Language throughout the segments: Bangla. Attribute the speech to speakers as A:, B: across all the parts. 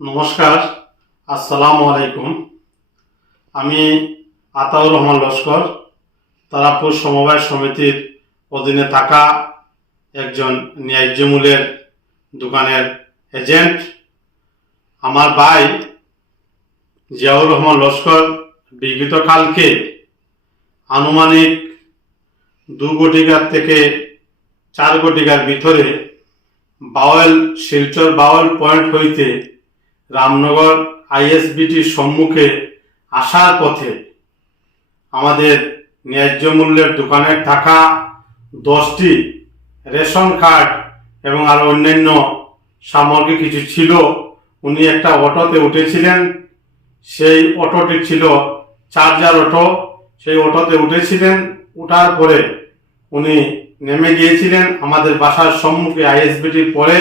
A: নমস্কার, আসসালামু আলাইকুম। আমি আতাউর রহমান লস্কর, তারাপুর সমবায় সমিতির অধীনে থাকা একজন ন্যায্য মূল্যের দোকানের এজেন্ট। আমার ভাই জিয়াউর রহমান লস্কর বিগত কালকে আনুমানিক দু কোটিকার থেকে চার কোটিকার ভিতরে বাওয়েল শিলচর বাওয়েল পয়েন্ট হইতে রামনগর আইএসবিটির সম্মুখে আসার পথে আমাদের ন্যায্য মূল্যের দোকানে থাকা দশটি রেশন কার্ড এবং আরও অন্যান্য সামগ্রী কিছু ছিল, উনি একটা অটোতে উঠেছিলেন। সেই অটোটি ছিল চার্জার অটো। সেই অটোতে উঠেছিলেন। উঠার পরে উনি নেমে গিয়েছিলেন আমাদের বাসার সম্মুখে আইএসবিটির পরে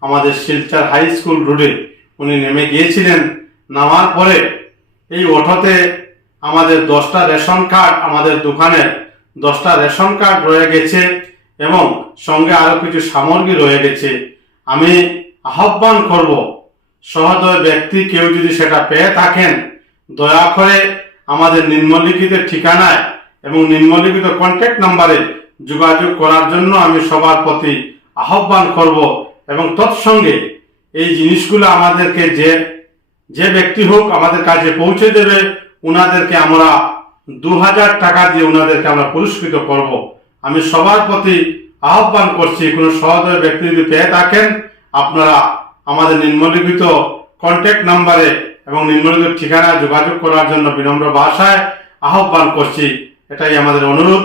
A: আমাদের শিলচর হাই স্কুল রোডে। উনি নেমে গিয়েছিলেন। নামার পরে এই অটোতে আমাদের দশটা রেশন কার্ড আমাদের দোকানে দশটা রেশন কার্ড রয়ে গেছে এবং সঙ্গে আরও কিছু সামগ্রী রয়ে গেছে। আমি আহ্বান করব, সহদয় ব্যক্তি কেউ যদি সেটা পেয়ে থাকেন, দয়া করে আমাদের নিম্নলিখিত ঠিকানায় এবং নিম্নলিখিত কন্ট্যাক্ট নাম্বারে যোগাযোগ করার জন্য আমি সবার প্রতি আহ্বান করব এবং তৎসঙ্গে এই জিনিসগুলো আমাদেরকে যে যে ব্যক্তি হোক আমাদের কাছে পৌঁছে দেবে ওনাদেরকে আমরা দু হাজার টাকা দিয়ে ওনাদেরকে আমরা পুরস্কৃত করব। আমি সবার প্রতি আহ্বান করছি, কোনো সহদয় ব্যক্তি যদি পেয়ে থাকেন, আপনারা আমাদের নিম্নলিখিত কন্ট্যাক্ট নাম্বারে এবং নিম্নলিখিত ঠিকানায় যোগাযোগ করার জন্য বিনম্র ভাষায় আহ্বান করছি। এটাই আমাদের অনুরোধ,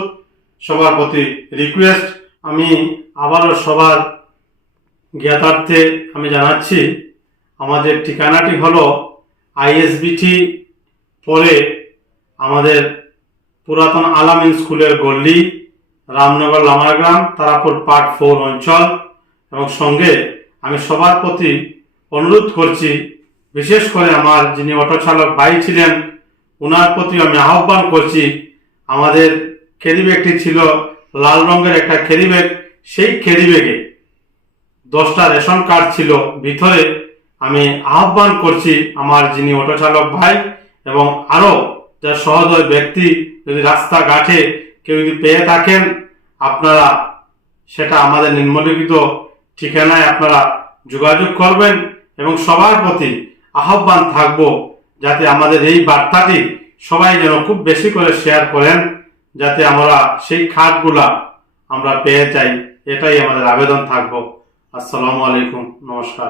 A: সবার প্রতি রিকোয়েস্ট আমি আবারও সবার জ্ঞাতার্থে আমি জানাচ্ছি, আমাদের ঠিকানাটি হলো আইএসবিটি পরে আমাদের পুরাতন আলামিন স্কুলের গল্লি রামনগর লামারগ্রাম, তারাপুর পার্ট ফোর অঞ্চল। এবং সঙ্গে আমি সবার প্রতি অনুরোধ করছি, বিশেষ করে আমার যিনি অটো চালক ভাই ছিলেন ওনার প্রতি আমি আহ্বান করছি, আমাদের ক্যারি ছিল লাল রঙের একটা ক্যারি সেই ক্যারি দশটা রেশন কার্ড ছিল। ভিতরে আমি আহ্বান করছি আমার যিনি অটো চালক ভাই এবং আরও যার সহদয় ব্যক্তি যদি রাস্তাঘাটে কেউ যদি পেয়ে থাকেন, আপনারা সেটা আমাদের নিম্নলিখিত ঠিকানায় আপনারা যোগাযোগ করবেন এবং সবার প্রতি আহ্বান থাকব যাতে আমাদের এই বার্তাটি সবাই যেন খুব বেশি করে শেয়ার করেন, যাতে আমরা সেই খাতগুলা আমরা পেয়ে যাই। এটাই আমাদের আবেদন থাকব। আসসালামু আলাইকুম নমস্কার।